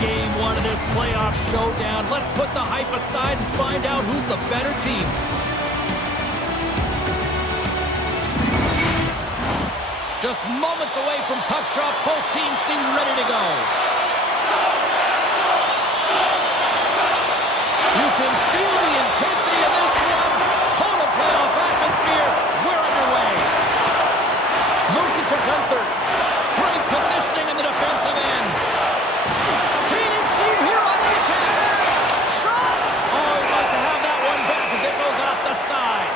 Game one of this playoff showdown. Let's put the hype aside and find out who's the better team. Just moments away from puck drop, both teams seem ready to go. You can feel the intensity of this one. Total playoff atmosphere. We're underway. Moves it to Gunther. Great positioning in the defensive end. Gaining steam here on the attack. Shot! Oh, he'd like to have that one back as it goes off the side.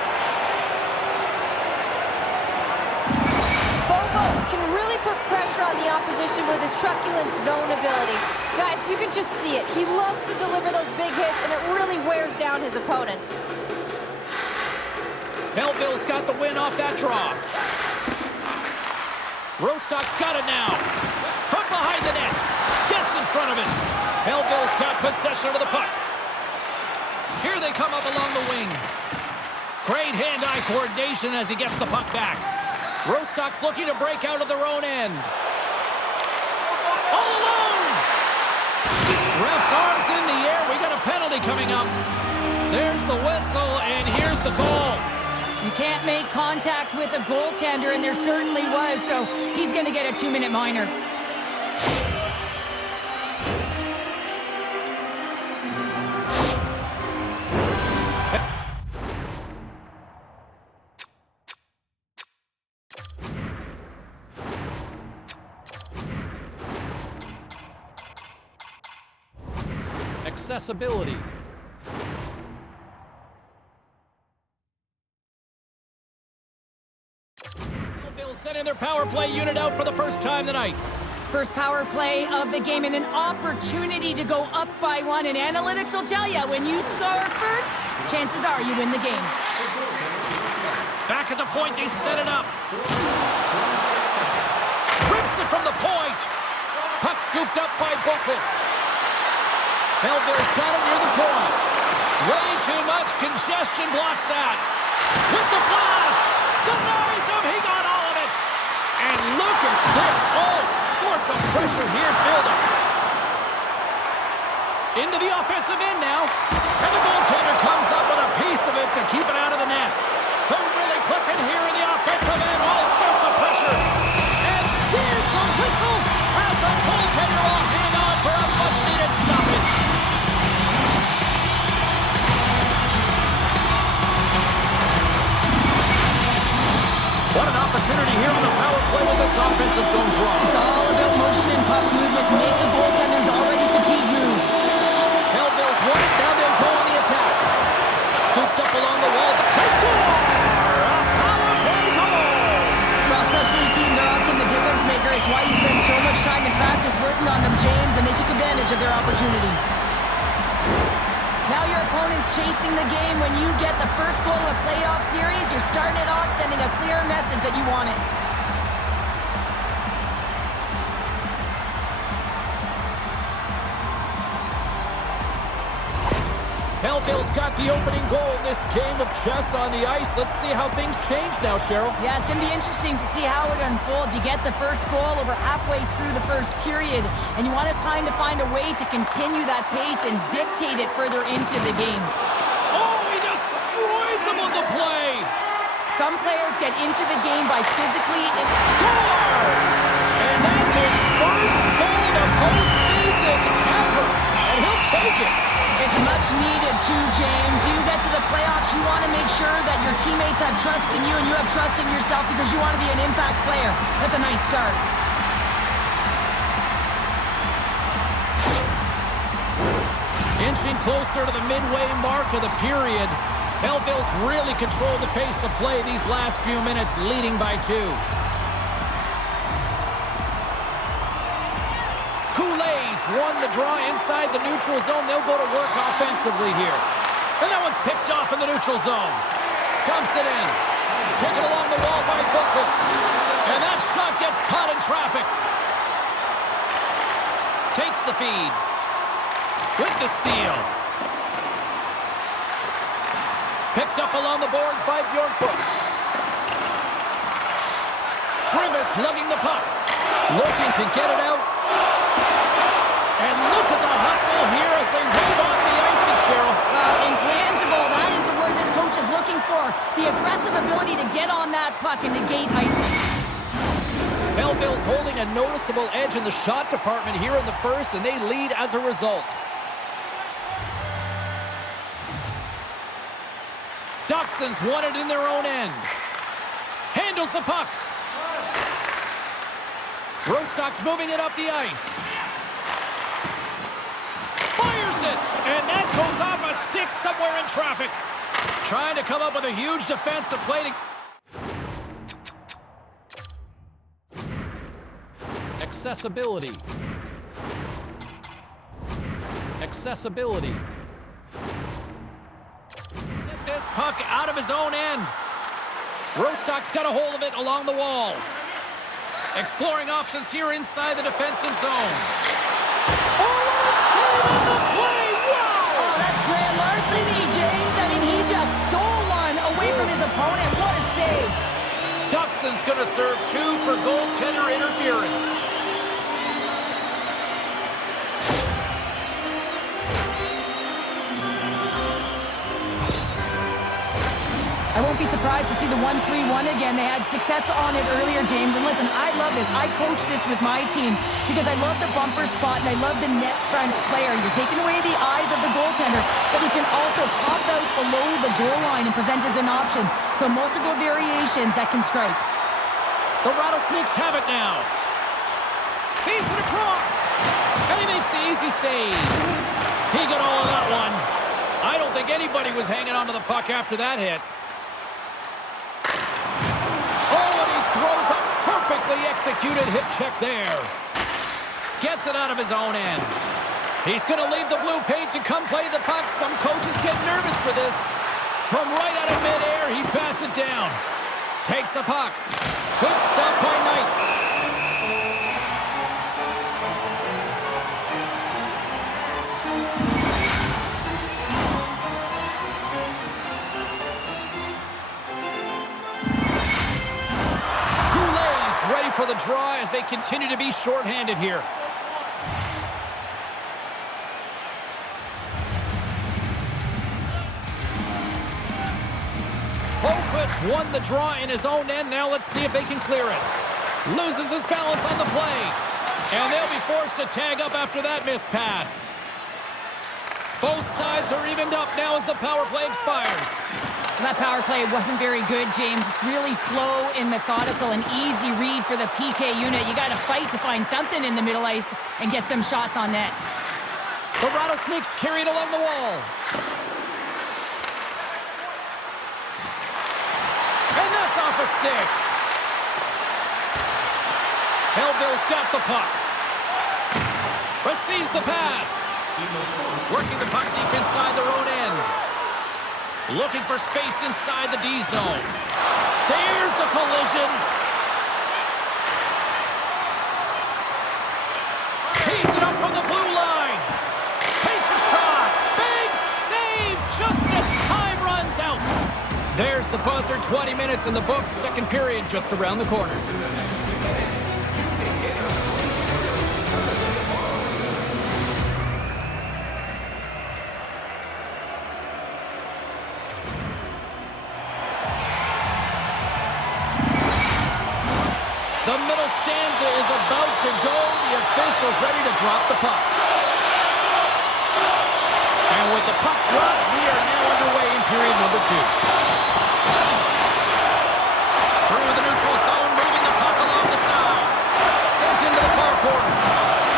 Can really put pressure on the opposition with his truculent zone ability. Guys, you can just see it. He loves to deliver those big hits, and it really wears down his opponents. Belleville's got the win off that draw. Rostock's got it now. From behind the net. Gets in front of it. Belleville's got possession of the puck. Here they come up along the wing. Great hand-eye coordination as he gets the puck back. Rostock's looking to break out of their own end. All alone! Ref's arms in the air. We got a penalty coming up. There's the whistle, and here's the call. You can't make contact with a goaltender, and there certainly was, so he's going to get a 2-minute minor. Accessibility. They'll send in their power play unit out for the first time tonight. First power play of the game and an opportunity to go up by one. And analytics will tell you, when you score first, chances are you win the game. Back at the point, they set it up. Rips it from the point. Puck scooped up by Boqvist. Belleville's got it near the point. Way too much congestion blocks that. With the blast! Denies him! He got all of it! And look at this! All sorts of pressure here building. Into the offensive end now. And the goaltender comes up with a piece of it to keep it out of the net. They're really clicking here in the offensive end. All sorts of pressure. And here's the whistle as the goaltender will hang on for a much-needed stoppage. What an opportunity here on the power play with this offensive zone draw. It's all about motion and puck movement. Make the goaltenders already fatigue move. Belleville's won it. Now they'll go on the attack. Scooped up along the wall. They score! A power play goal! Well, specialty teams are often the difference maker. It's why you spend so much time in practice working on them, James, and they took advantage of their opportunity. Now your opponent's chasing the game. When you get the first goal of a playoff series, you're starting it off sending a clear message that you want it. Belleville's got the opening goal in this game of chess on the ice. Let's see how things change now, Cheryl. Yeah, it's going to be interesting to see how it unfolds. You get the first goal over halfway through the first period, and you want to kind of find a way to continue that pace and dictate it further into the game. Oh, he destroys them on the play! Some players get into the game by physically... Scores! And that's his first goal of the postseason ever, and he'll take it. It's much needed too, James. You get to the playoffs, you want to make sure that your teammates have trust in you and you have trust in yourself because you want to be an impact player. That's a nice start. Inching closer to the midway mark of the period. Belleville's really controlled the pace of play these last few minutes, leading by 2. Won the draw inside the neutral zone. They'll go to work offensively here. And that one's picked off in the neutral zone. Dumps it in. Taken along the wall by Boqvist. And that shot gets caught in traffic. Takes the feed. With the steal. Picked up along the boards by Bjorkbook. Grimace lugging the puck. Looking to get it out. And look at puck and negate icing. Belleville's holding a noticeable edge in the shot department here in the first, and they lead as a result. Dachshunds won it in their own end. Handles the puck. Rostock's moving it up the ice. Fires it, and that goes off a stick somewhere in traffic. Trying to come up with a huge defensive play to... Accessibility. Accessibility. Get this puck out of his own end. Rostock's got a hold of it along the wall. Exploring options here inside the defensive zone. Oh, a save on the play! Wow! Oh, that's grand larceny, James. I mean, he just stole one away from his opponent. What a save. Dachshund's going to serve 2 for goaltender interference. I won't be surprised to see the 1-3-1 again. They had success on it earlier, James. And listen, I love this. I coach this with my team because I love the bumper spot and I love the net front player. You're taking away the eyes of the goaltender, but he can also pop out below the goal line and present as an option. So multiple variations that can strike. The Rattlesnakes have it now. Feeds it across. And he makes the easy save. He got all of that one. I don't think anybody was hanging onto the puck after that hit. Throws a perfectly executed hip check there. Gets it out of his own end. He's going to leave the blue paint to come play the puck. Some coaches get nervous for this. From right out of midair, he bats it down. Takes the puck. Good stop by Knight. Ready for the draw as they continue to be shorthanded here. Holquist won the draw in his own end. Now let's see if they can clear it. Loses his balance on the play. And they'll be forced to tag up after that missed pass. Both sides are evened up now as the power play expires. That power play wasn't very good, James. Just really slow and methodical, an easy read for the PK unit. You got to fight to find something in the middle ice and get some shots on net. The Rattlesnakes carried along the wall. And that's off a stick. Belleville's got the puck. Receives the pass. Working the puck deep inside their own end. Looking for space inside the D zone. There's a collision. Tees it up from the blue line. Takes a shot. Big save just as time runs out. There's the buzzer. 20 minutes in the books. Second period just around the corner. The middle stanza is about to go. The officials ready to drop the puck. And with the puck dropped, we are now underway in period number 2. Through the neutral zone, moving the puck along the side. Sent into the far corner.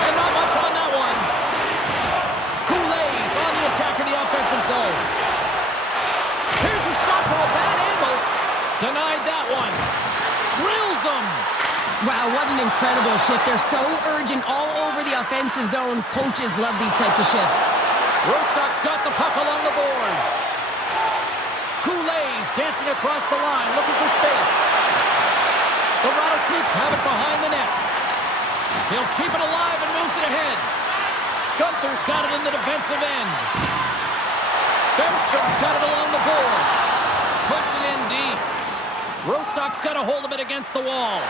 And not much on that one. Goulet's on the attack in the offensive zone. Here's a shot for a bad angle. Denied that one. Drills them. Wow, what an incredible shift. They're so urgent all over the offensive zone. Coaches love these types of shifts. Rostock's got the puck along the boards. Goulet's dancing across the line, looking for space. The Rattlesnakes have it behind the net. He'll keep it alive and moves it ahead. Gunther's got it in the defensive end. Benstrom's got it along the boards. Puts it in deep. Rostock's got a hold of it against the wall.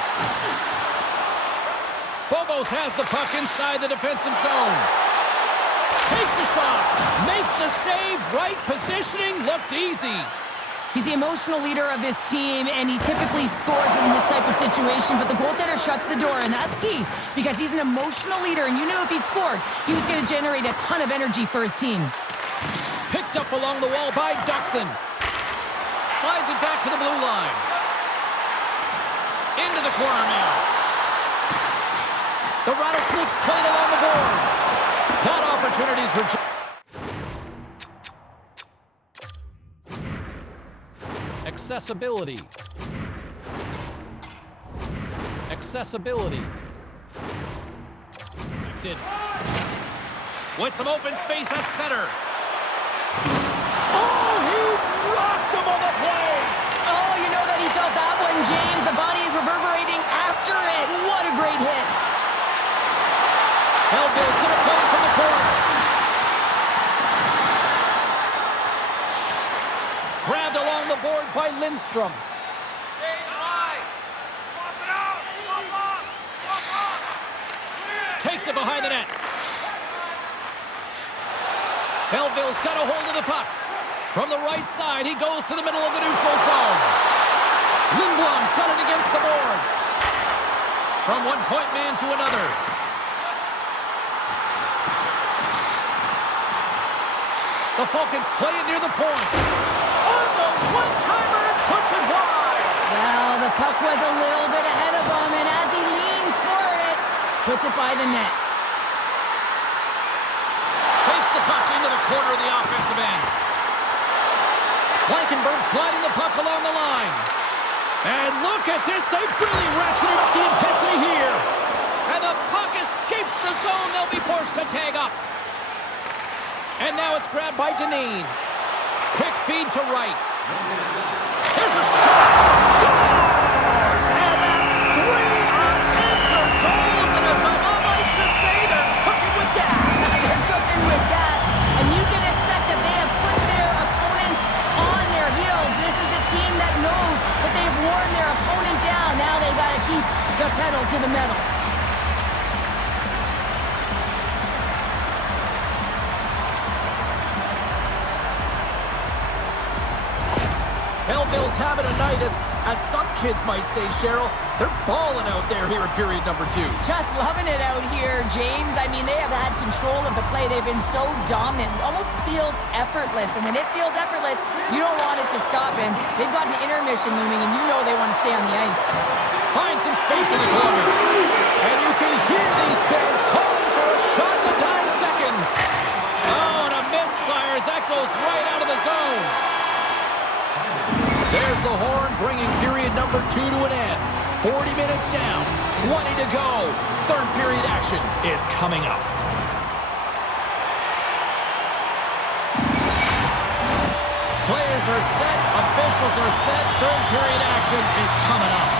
Bobos has the puck inside the defensive zone. Takes a shot. Makes a save. Right positioning. Looked easy. He's the emotional leader of this team, and he typically scores in this type of situation, but the goaltender shuts the door, and that's key because he's an emotional leader, and you knew if he scored, he was going to generate a ton of energy for his team. Picked up along the wall by Duxon. Slides it back to the blue line. Into the corner now. The Rattlesnakes played along the boards. That opportunity's rejected. Accessibility. Accessibility. Did. With some open space at center. Oh, he rocked him on the play. Oh, you know that he felt that one, James. The body is reverberating after it. What a great hit. Melville's going to play it from the corner. Grabbed along the boards by Lindstrom. Takes it behind the net. Melville's got a hold of the puck. From the right side, he goes to the middle of the neutral zone. Lindblom's got it against the boards. From one point man to another. The Falcons play it near the point. On the one-timer, it puts it wide. Well, the puck was a little bit ahead of him, and as he leans for it, puts it by the net. Takes the puck into the corner of the offensive end. Blankenberg's gliding the puck along the line. And look at this. They've really ratcheted up the intensity here. And the puck escapes the zone. They'll be forced to tag up. And now it's grabbed by Deneen. Quick feed to right. There's a shot. Scores! And that's 3 unanswered goals. And as my mom likes to say, they're cooking with gas. They're cooking with gas. And you can expect that they have put their opponents on their heels. This is a team that knows that they've worn their opponent down. Now they've got to keep the pedal to the metal. Melville's having a night, as some kids might say, Cheryl. They're balling out there here in period number 2. Just loving it out here, James. I mean, they have had control of the play. They've been so dominant. It almost feels effortless. And when it feels effortless, you don't want it to stop. And they've got an intermission looming, and you know they want to stay on the ice. Find some space in the corner. And you can hear these fans calling for a shot in the dying seconds. Oh, and a misfire as that goes right out of the zone. There's the horn, bringing period number 2 to an end. 40 minutes down, 20 to go. Third period action is coming up. Players are set, officials are set. Third period action is coming up.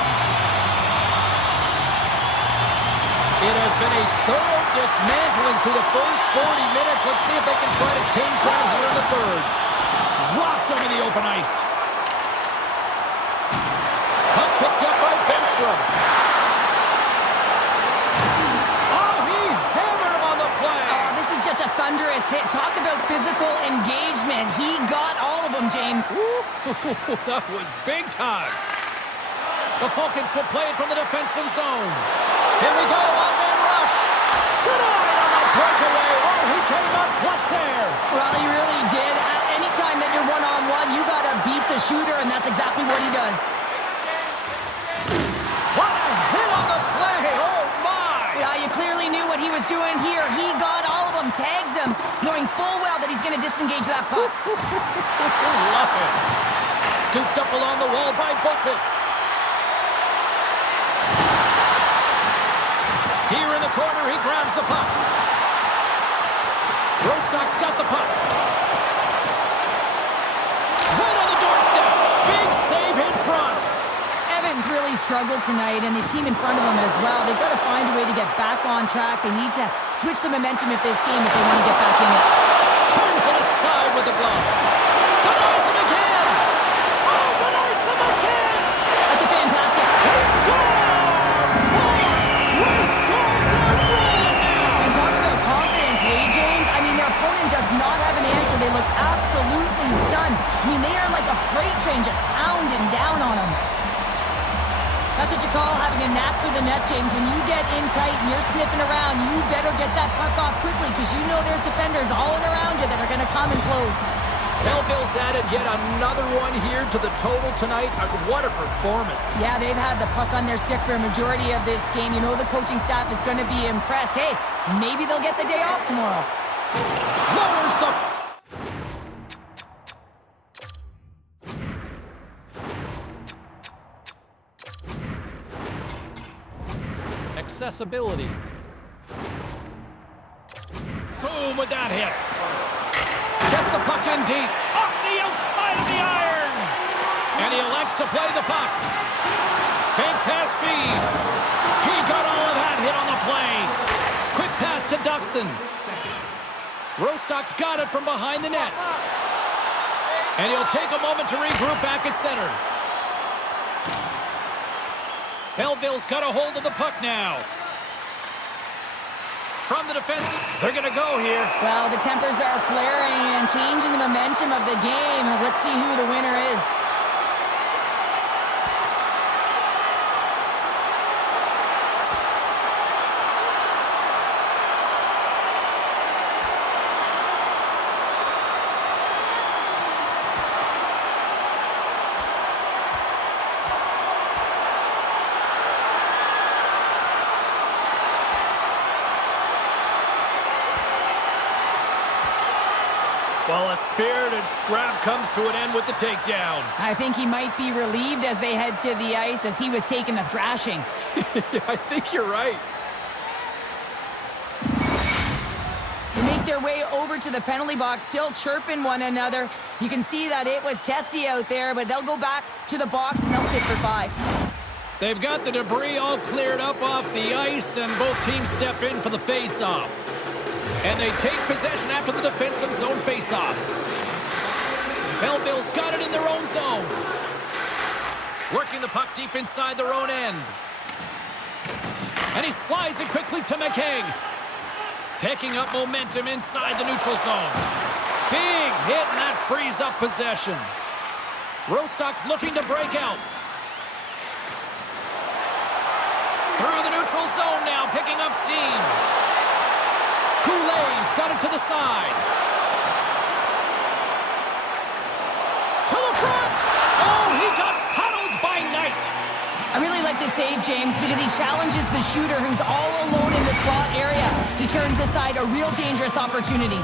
It has been a thorough dismantling through the first 40 minutes. Let's see if they can try to change that here in the third. Rocked him in the open ice. Puck picked up by Benstrom. Oh, he hammered him on the play. Oh, this is just a thunderous hit. Talk about physical engagement. He got all of them, James. Ooh, that was big time. The Falcons will play it from the defensive zone. Here we go, one-man rush. Denied on that breakaway. Oh, he came up clutch there. Well, he really did. Anytime that you're one-on-one, you got to beat the shooter, and that's exactly what he does. What a hit on the play. Oh, my. Yeah, you clearly knew what he was doing here. He got all of them, tags them, knowing full well that he's going to disengage that puck. Love it. Scooped up along the wall by Boqvist. Here in the corner, he grabs the puck. Rostock's got the puck. Right on the doorstep. Big save in front. Evans really struggled tonight, and the team in front of him as well. They've got to find a way to get back on track. They need to switch the momentum of this game if they want to get back in it. Turns it aside with the glove. Denies him again. Oh, denies him again. That's a fantastic. He scored. 4 straight goals. They're rolling now. And talk about confidence, hey, James? I mean, their opponent does not have an answer. They look absolutely stunned. I mean, they are like a freight train just pounding down on him. That's what you call having a knack for the net, James. When you get in tight and you're sniffing around, you better get that puck off quickly because you know there's defenders all around you that are going to come and close. Belleville's added yet another one here to the total tonight. What a performance. Yeah, they've had the puck on their stick for a majority of this game. You know the coaching staff is going to be impressed. Hey, maybe they'll get the day off tomorrow. Lowers the... Accessibility. Boom with that hit. Gets the puck in deep. Off the outside of the iron. And he elects to play the puck. Big pass feed. He got all of that hit on the play. Quick pass to Duxon. Rostock's got it from behind the net. And he'll take a moment to regroup back at center. Belleville's got a hold of the puck now. From the defensive, they're going to go here. Well, the tempers are flaring and changing the momentum of the game. Let's see who the winner is. Well, a spirited scrap comes to an end with the takedown. I think he might be relieved as they head to the ice as he was taking a thrashing. Yeah, I think you're right. They make their way over to the penalty box, still chirping one another. You can see that it was testy out there, but they'll go back to the box and they'll sit for 5. They've got the debris all cleared up off the ice, and both teams step in for the face-off. And they take possession after the defensive zone face-off. Belleville's got it in their own zone. Working the puck deep inside their own end. And he slides it quickly to McKay. Picking up momentum inside the neutral zone. Big hit, and that frees up possession. Rostock's looking to break out. Through the neutral zone now, picking up steam. Goulet's got it to the side. To the front! Oh, he got paddled by Knight. I really like this save, James, because he challenges the shooter who's all alone in the slot area. He turns aside a real dangerous opportunity.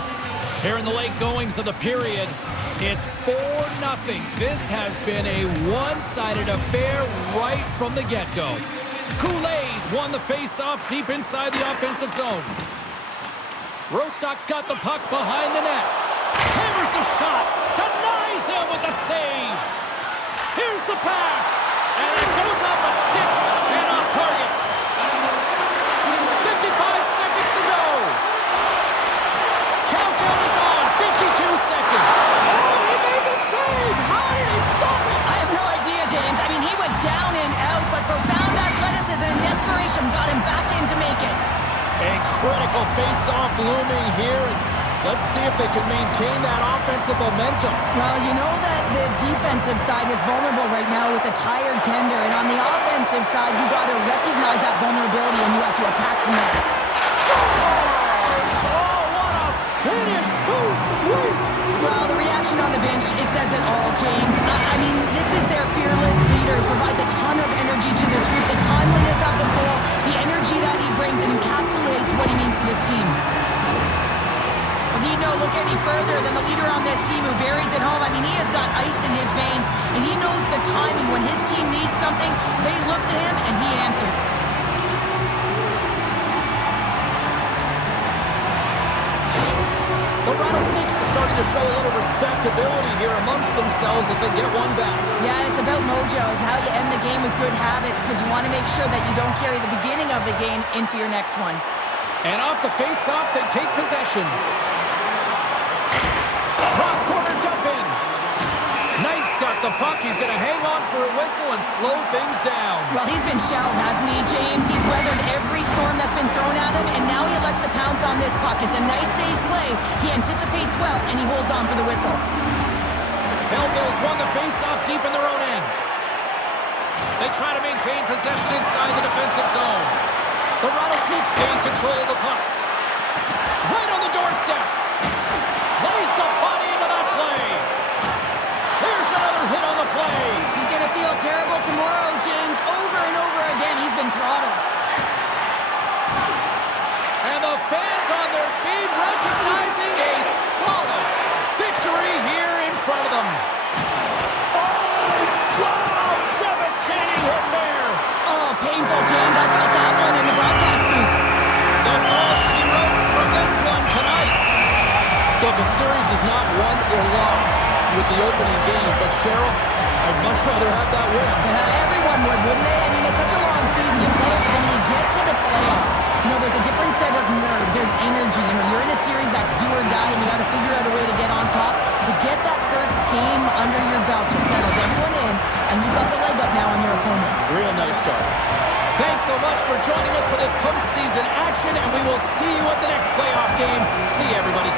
Here in the late goings of the period, it's 4-0. This has been a one-sided affair right from the get-go. Goulet's won the face-off deep inside the offensive zone. Rostock's got the puck behind the net. Hammers the shot. Denies him with the save. Here's the pass. And it goes off a stick and off target. 55 seconds to go. Countdown is on. 52 seconds. Oh, he made the save. How did he stop it? I have no idea, James. I mean, he was down and out, but profound athleticism and desperation got him back in to make it. A critical face-off looming here. Let's see if they can maintain that offensive momentum. Well, you know that the defensive side is vulnerable right now with a tired tender, and on the offensive side, you got to recognize that vulnerability and you have to attack from there. Scores! Oh, what a finish! Too sweet! Well, the reaction on the bench, it says it all, James. I mean, this is their fearless leader who provides a ton of energy to this group. The timeliness of the goal, the energy that he brings, and encapsulates what he means to this team. Need no look any further than the leader on this team who buries it home. I mean, he has got ice in his veins, and he knows the timing. When his team needs something, they look to him, and he answers. The Rattlesnakes are starting to show a little respectability here amongst themselves as they get one back. Yeah, it's about mojo. It's how you end the game with good habits, because you want to make sure that you don't carry the beginning of the game into your next one. And off the face-off, they take possession. Cross-corner dump in. Knight's got the puck. He's going to hang on for a whistle and slow things down. Well, he's been shelled, hasn't he, James? He's weathered every storm that's been thrown at him, and now he elects to pounce on this puck. It's a nice, safe play. He anticipates well, and he holds on for the whistle. Belleville's won the face-off deep in their own end. They try to maintain possession inside the defensive zone. The Rattlesnakes gain control of the puck. Right on the doorstep. Lays the body into that play. Here's another hit on the play. He's going to feel terrible tomorrow, James. Over and over again, he's been throttled. And the fans on their feet recognizing a solid victory here in front of them. Oh, wow! Devastating hit there. Oh, painful, James. I felt that one in the broadcast booth. That's all she wrote from this one tonight. Look, a series is not won or lost with the opening game, but Cheryl, I'd much rather have that win. Everyone would, wouldn't they? I mean, it's such a long season. You play it, but when you get to the playoffs, you know, there's a different set of nerves. There's energy. You know, you're in a series that's do or die, and you got to figure out a way to get on top. To get that first game under your belt just settles everyone in, and you've got the leg up now on your opponent. Real nice start. Thanks so much for joining us for this postseason action, and we will see you at the next playoff game. See you, everybody.